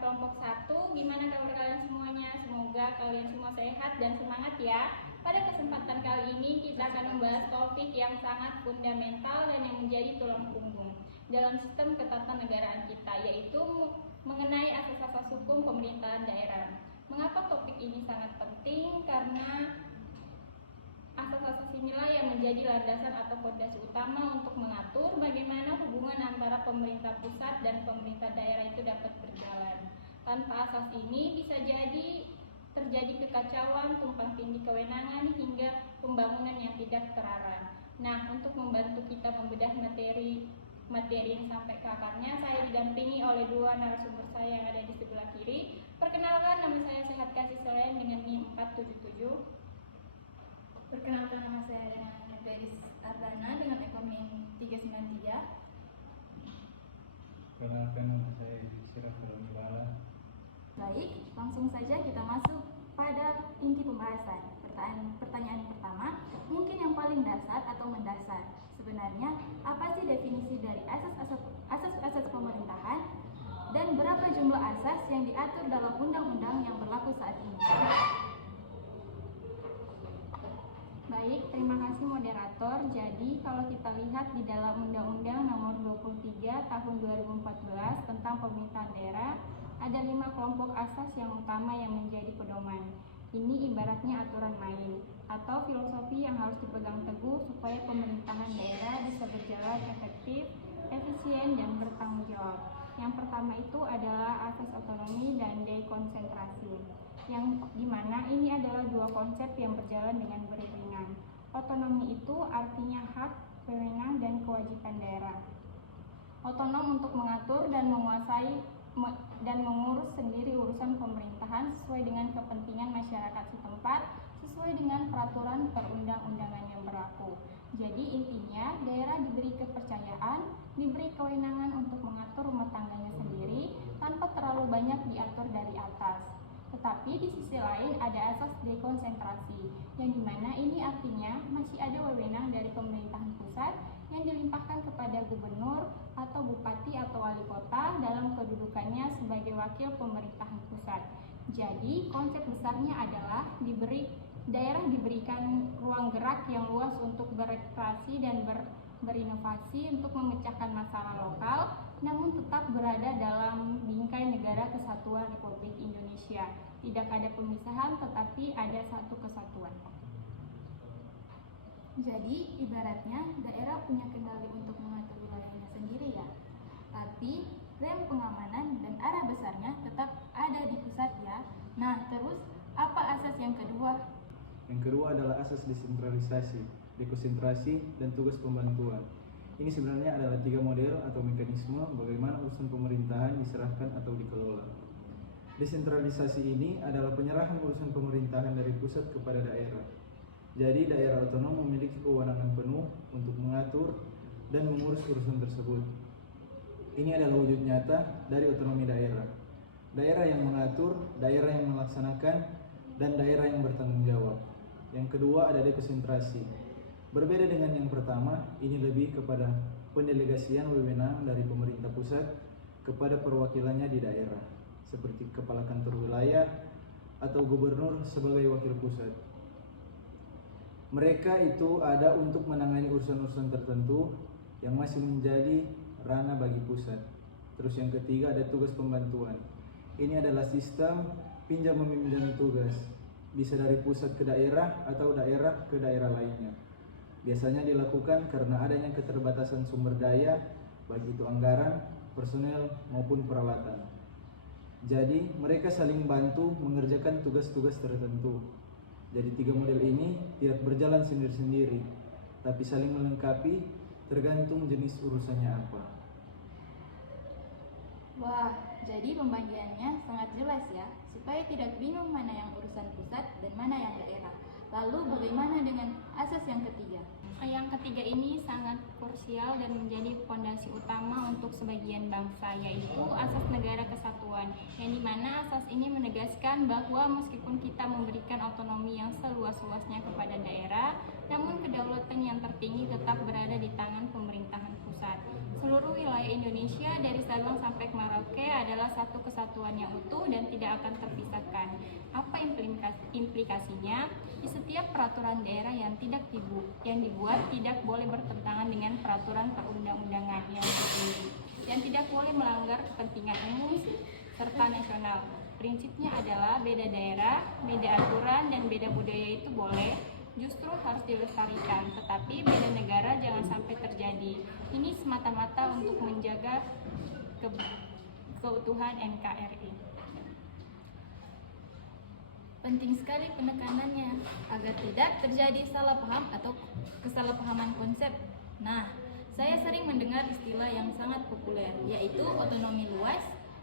kelompok 1. Gimana kabar kalian semuanya? Semoga kalian semua sehat dan semangat ya. Pada kesempatan kali ini kita akan membahas topik yang sangat fundamental dan yang menjadi tulang punggung dalam sistem ketatanegaraan kita, yaitu mengenai asas-asas hukum pemerintahan daerah. Mengapa topik ini sangat penting? Karena asas-asas inilah yang menjadi landasan atau fondasi utama untuk mengatur bagaimana hubungan antara pemerintah pusat dan pemerintah daerah itu dapat berjalan. Tanpa asas ini bisa jadi terjadi kekacauan, tumpang tindih kewenangan, hingga pembangunan yang tidak terarah. Nah, untuk membantu kita membedah materi yang sampai ke akarnya, saya didampingi oleh dua narasumber saya yang ada di sebelah kiri. Perkenalkan, nama saya Sehat Kasih Selain dengan NIM 477. Perkenalkan, nama saya dengan Feris Ardana dengan ekonomi 393. Perkenalkan, nama saya Siraf Dalmilala. Baik, langsung saja kita masuk pada inti pembahasan. Pertanyaan pertama, mungkin yang paling dasar atau mendasar. Sebenarnya, apa sih definisi dari asas-asas pemerintahan dan berapa jumlah asas yang diatur dalam undang-undang yang berlaku saat ini? Baik, terima kasih moderator. Jadi kalau kita lihat di dalam Undang-Undang Nomor 23 Tahun 2014 tentang pemerintahan daerah, ada 5 kelompok asas yang utama yang menjadi pedoman. Ini ibaratnya aturan main atau filosofi yang harus dipegang teguh supaya pemerintahan daerah bisa berjalan efektif, efisien, dan bertanggung jawab. Yang pertama itu adalah asas otonomi dan dekonsentrasi, yang dimana ini adalah dua konsep yang berjalan dengan beriringan. Otonomi itu artinya hak, wewenang, dan kewajiban daerah. Otonom untuk mengatur dan menguasai dan mengurus sendiri urusan pemerintahan sesuai dengan kepentingan masyarakat setempat, sesuai dengan peraturan perundang-undangan yang berlaku. Jadi intinya daerah diberi kepercayaan, diberi kewenangan untuk mengatur rumah tangganya sendiri tanpa terlalu banyak diatur dari atas. Tetapi di sisi lain ada asas dekonsentrasi, yang dimana ini artinya masih ada wewenang dari pemerintahan pusat yang dilimpahkan kepada gubernur atau bupati atau wali kota dalam kedudukannya sebagai wakil pemerintahan pusat. Jadi konsep besarnya adalah daerah diberikan ruang gerak yang luas untuk berekreasi dan berinovasi untuk memecahkan masalah lokal, namun tetap berada dalam bingkai negara kesatuan Republik Indonesia. Tidak ada pemisahan, tetapi ada satu kesatuan. Jadi, ibaratnya daerah punya kendali untuk mengatur wilayahnya sendiri ya. Tapi, rem pengamanan dan arah besarnya tetap ada di pusat ya. Nah, terus apa asas yang kedua? Yang kedua adalah asas desentralisasi, dekonsentrasi, dan tugas pembantuan. Ini sebenarnya adalah 3 model atau mekanisme bagaimana urusan pemerintahan diserahkan atau dikelola. Desentralisasi ini adalah penyerahan urusan pemerintahan dari pusat kepada daerah. Jadi daerah otonom memiliki kewenangan penuh untuk mengatur dan mengurus urusan tersebut. Ini adalah wujud nyata dari otonomi daerah. Daerah yang mengatur, daerah yang melaksanakan, dan daerah yang bertanggung jawab. Yang kedua ada dekonsentrasi. Berbeda dengan yang pertama, ini lebih kepada pendelegasian wewenang dari pemerintah pusat kepada perwakilannya di daerah, seperti kepala kantor wilayah atau gubernur sebagai wakil pusat. Mereka itu ada untuk menangani urusan-urusan tertentu yang masih menjadi ranah bagi pusat. Terus yang ketiga ada tugas pembantuan. Ini adalah sistem pinjam meminjam tugas, bisa dari pusat ke daerah atau daerah ke daerah lainnya. Biasanya dilakukan karena adanya keterbatasan sumber daya, baik itu anggaran, personel, maupun peralatan. Jadi mereka saling bantu mengerjakan tugas-tugas tertentu. Jadi 3 model ini tidak berjalan sendiri-sendiri, tapi saling melengkapi tergantung jenis urusannya apa. Wah, jadi pembagiannya sangat jelas ya, supaya tidak bingung mana yang urusan pusat dan mana yang daerah. Lalu bagaimana dengan asas yang ketiga? Yang ketiga ini sangat krusial dan menjadi fondasi utama untuk sebagian bangsa, yaitu asas negara kesatuan, yang dimana asas ini menegaskan bahwa meskipun kita memberikan otonomi yang seluas-luasnya kepada daerah, namun kedaulatan yang tertinggi tetap berada di tangan pemerintahan pusat. Seluruh wilayah Indonesia dari Sabang sampai ke Merauke adalah satu kesatuan yang utuh dan tidak akan terpisahkan. Apa implikasinya? Di setiap peraturan daerah yang dibuat tidak boleh bertentangan dengan peraturan perundang-undangan yang tertinggi dan tidak boleh melanggar kepentingan umum serta nasional. Prinsipnya adalah beda daerah, beda aturan, dan beda budaya itu boleh, justru harus dilestarikan, tetapi beda negara jangan sampai terjadi. Ini semata-mata untuk menjaga keutuhan NKRI. Penting sekali penekanannya agar tidak terjadi salah paham atau kesalahpahaman konsep. Nah, saya sering mendengar istilah yang sangat populer, yaitu otonomi luas,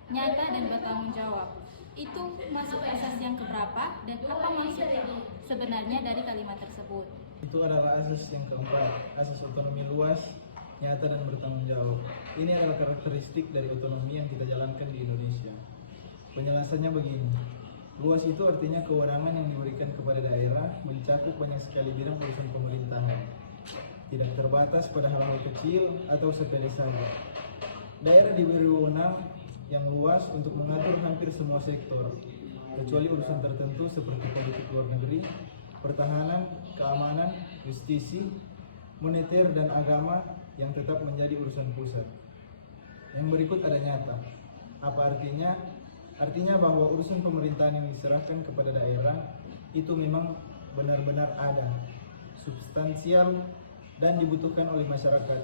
nyata, dan bertanggung jawab. Itu masuk asas yang keberapa dan apa maksud sebenarnya dari kalimat tersebut? Itu adalah asas yang keempat, asas otonomi luas, nyata, dan bertanggung jawab. Ini adalah karakteristik dari otonomi yang kita jalankan di Indonesia. Penjelasannya begini. Luas itu artinya kewenangan yang diberikan kepada daerah mencakup banyak sekali bidang urusan pemerintahan. Tidak terbatas pada hal-hal kecil atau sepele saja. Daerah diberi wewenang yang luas untuk mengatur hampir semua sektor, kecuali urusan tertentu seperti politik luar negeri, pertahanan, keamanan, justisi, moneter, dan agama yang tetap menjadi urusan pusat. Yang berikut ada nyata. Apa artinya? Artinya bahwa urusan pemerintahan yang diserahkan kepada daerah itu memang benar-benar ada, substansial, dan dibutuhkan oleh masyarakat,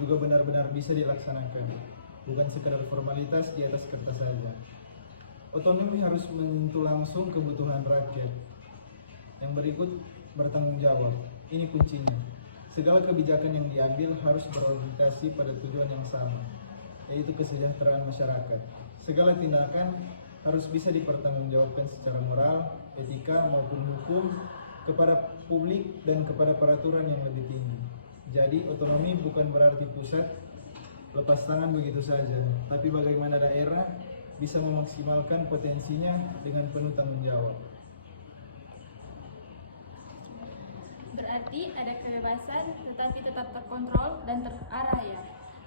juga benar-benar bisa dilaksanakan, bukan sekadar formalitas di atas kertas saja. Otonomi harus menyentuh langsung kebutuhan rakyat. Yang berikut bertanggung jawab. Ini kuncinya. Segala kebijakan yang diambil harus berorientasi pada tujuan yang sama, yaitu kesejahteraan masyarakat. Segala tindakan harus bisa dipertanggungjawabkan secara moral, etika, maupun hukum kepada publik dan kepada peraturan yang lebih tinggi. Jadi otonomi bukan berarti pusat lepas tangan begitu saja, tapi bagaimana daerah bisa memaksimalkan potensinya dengan penuh tanggung jawab. Berarti ada kebebasan tetapi tetap terkontrol dan terarah ya.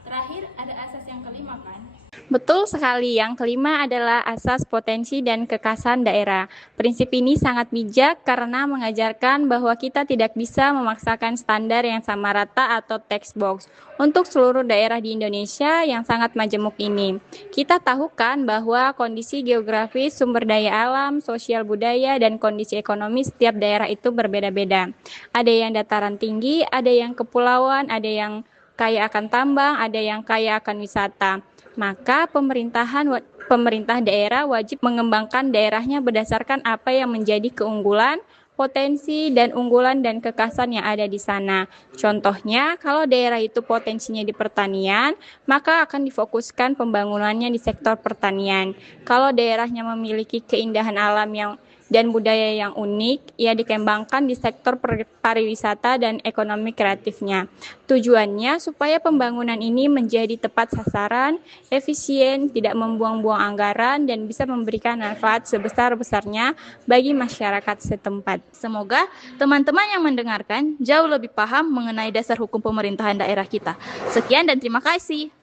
Terakhir ada asas yang kelima kan? Betul sekali, yang kelima adalah asas potensi dan kekhasan daerah. Prinsip ini sangat bijak karena mengajarkan bahwa kita tidak bisa memaksakan standar yang sama rata atau text box untuk seluruh daerah di Indonesia yang sangat majemuk ini. Kita tahu kan bahwa kondisi geografis, sumber daya alam, sosial budaya, dan kondisi ekonomi setiap daerah itu berbeda-beda. Ada yang dataran tinggi, ada yang kepulauan, ada yang kaya akan tambang, ada yang kaya akan wisata. Maka pemerintah daerah wajib mengembangkan daerahnya berdasarkan apa yang menjadi keunggulan, potensi, dan unggulan dan kekhasan yang ada di sana. Contohnya, kalau daerah itu potensinya di pertanian, maka akan difokuskan pembangunannya di sektor pertanian. Kalau daerahnya memiliki keindahan alam dan budaya yang unik, ia dikembangkan di sektor pariwisata dan ekonomi kreatifnya. Tujuannya supaya pembangunan ini menjadi tepat sasaran, efisien, tidak membuang-buang anggaran, dan bisa memberikan manfaat sebesar-besarnya bagi masyarakat setempat. Semoga teman-teman yang mendengarkan jauh lebih paham mengenai dasar hukum pemerintahan daerah kita. Sekian dan terima kasih.